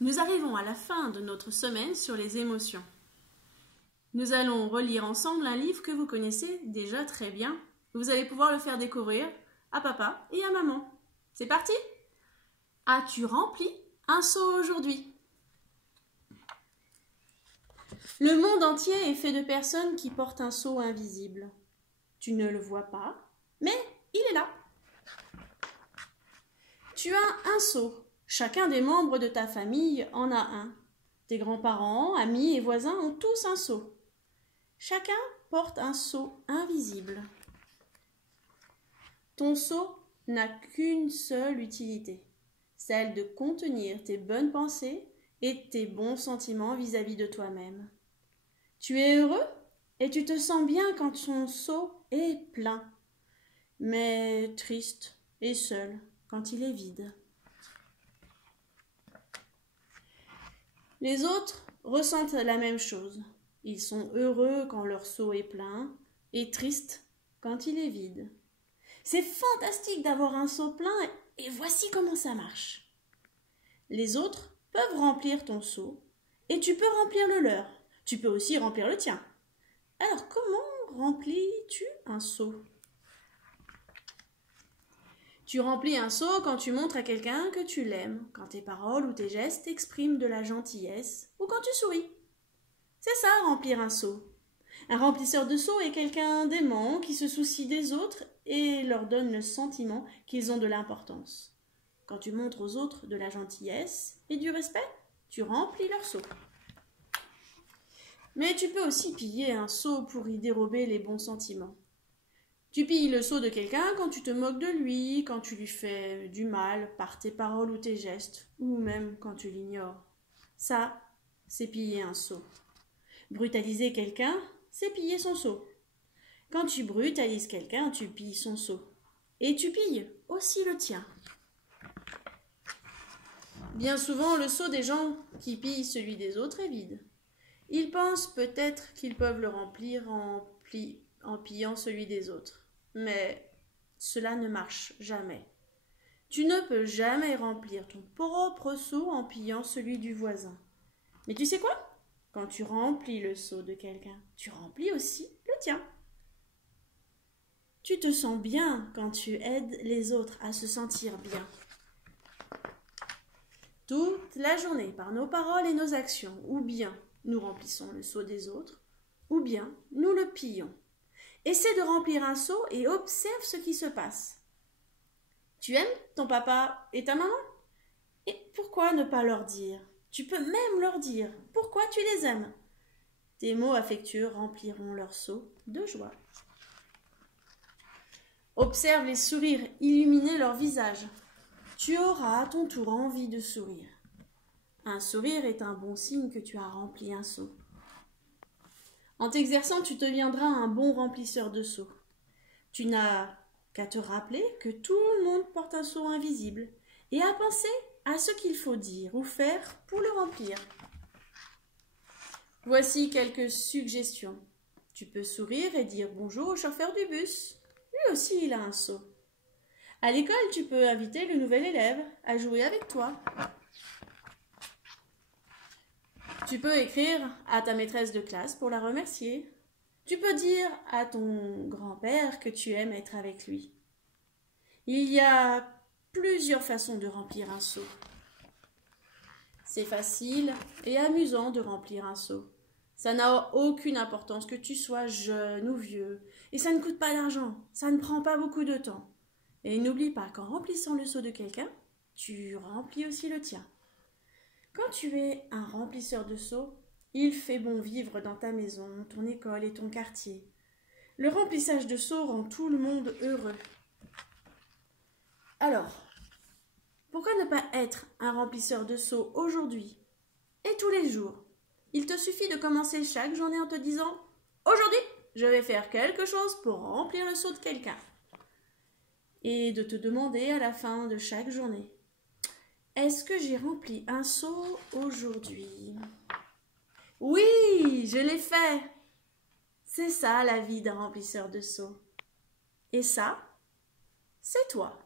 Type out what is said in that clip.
Nous arrivons à la fin de notre semaine sur les émotions. Nous allons relire ensemble un livre que vous connaissez déjà très bien. Vous allez pouvoir le faire découvrir à papa et à maman. C'est parti? As-tu rempli un seau aujourd'hui? Le monde entier est fait de personnes qui portent un seau invisible. Tu ne le vois pas, mais il est là. Tu as un seau. Chacun des membres de ta famille en a un. Tes grands-parents, amis et voisins ont tous un seau. Chacun porte un seau invisible. Ton seau n'a qu'une seule utilité, celle de contenir tes bonnes pensées et tes bons sentiments vis-à-vis de toi-même. Tu es heureux et tu te sens bien quand ton seau est plein, mais triste et seul quand il est vide. Les autres ressentent la même chose. Ils sont heureux quand leur seau est plein et tristes quand il est vide. C'est fantastique d'avoir un seau plein et voici comment ça marche. Les autres peuvent remplir ton seau et tu peux remplir le leur. Tu peux aussi remplir le tien. Alors comment remplis-tu un seau? Tu remplis un seau quand tu montres à quelqu'un que tu l'aimes, quand tes paroles ou tes gestes expriment de la gentillesse ou quand tu souris. C'est ça, remplir un seau. Un remplisseur de seau est quelqu'un d'aimant qui se soucie des autres et leur donne le sentiment qu'ils ont de l'importance. Quand tu montres aux autres de la gentillesse et du respect, tu remplis leur seau. Mais tu peux aussi piller un seau pour y dérober les bons sentiments. Tu pilles le seau de quelqu'un quand tu te moques de lui, quand tu lui fais du mal par tes paroles ou tes gestes, ou même quand tu l'ignores. Ça, c'est piller un seau. Brutaliser quelqu'un, c'est piller son seau. Quand tu brutalises quelqu'un, tu pilles son seau. Et tu pilles aussi le tien. Bien souvent, le seau des gens qui pillent celui des autres est vide. Ils pensent peut-être qu'ils peuvent le remplir en pillant celui des autres. Mais cela ne marche jamais. Tu ne peux jamais remplir ton propre seau en pillant celui du voisin. Mais tu sais quoi? Quand tu remplis le seau de quelqu'un, tu remplis aussi le tien. Tu te sens bien quand tu aides les autres à se sentir bien. Toute la journée, par nos paroles et nos actions, ou bien nous remplissons le seau des autres, ou bien nous le pillons. Essaie de remplir un seau et observe ce qui se passe. Tu aimes ton papa et ta maman? Et pourquoi ne pas leur dire? Tu peux même leur dire pourquoi tu les aimes. Tes mots affectueux rempliront leur seau de joie. Observe les sourires illuminer leur visage. Tu auras à ton tour envie de sourire. Un sourire est un bon signe que tu as rempli un seau. En t'exerçant, tu deviendras un bon remplisseur de seaux. Tu n'as qu'à te rappeler que tout le monde porte un seau invisible et à penser à ce qu'il faut dire ou faire pour le remplir. Voici quelques suggestions. Tu peux sourire et dire bonjour au chauffeur du bus. Lui aussi, il a un seau. À l'école, tu peux inviter le nouvel élève à jouer avec toi. Tu peux écrire à ta maîtresse de classe pour la remercier. Tu peux dire à ton grand-père que tu aimes être avec lui. Il y a plusieurs façons de remplir un seau. C'est facile et amusant de remplir un seau. Ça n'a aucune importance que tu sois jeune ou vieux. Et ça ne coûte pas d'argent, ça ne prend pas beaucoup de temps. Et n'oublie pas qu'en remplissant le seau de quelqu'un, tu remplis aussi le tien. Quand tu es un remplisseur de seaux, il fait bon vivre dans ta maison, ton école et ton quartier. Le remplissage de seaux rend tout le monde heureux. Alors, pourquoi ne pas être un remplisseur de seaux aujourd'hui et tous les jours? Il te suffit de commencer chaque journée en te disant « Aujourd'hui, je vais faire quelque chose pour remplir le seau de quelqu'un. » Et de te demander à la fin de chaque journée « Est-ce que j'ai rempli un seau aujourd'hui ?» Oui, je l'ai fait. C'est ça la vie d'un remplisseur de seaux. Et ça, c'est toi.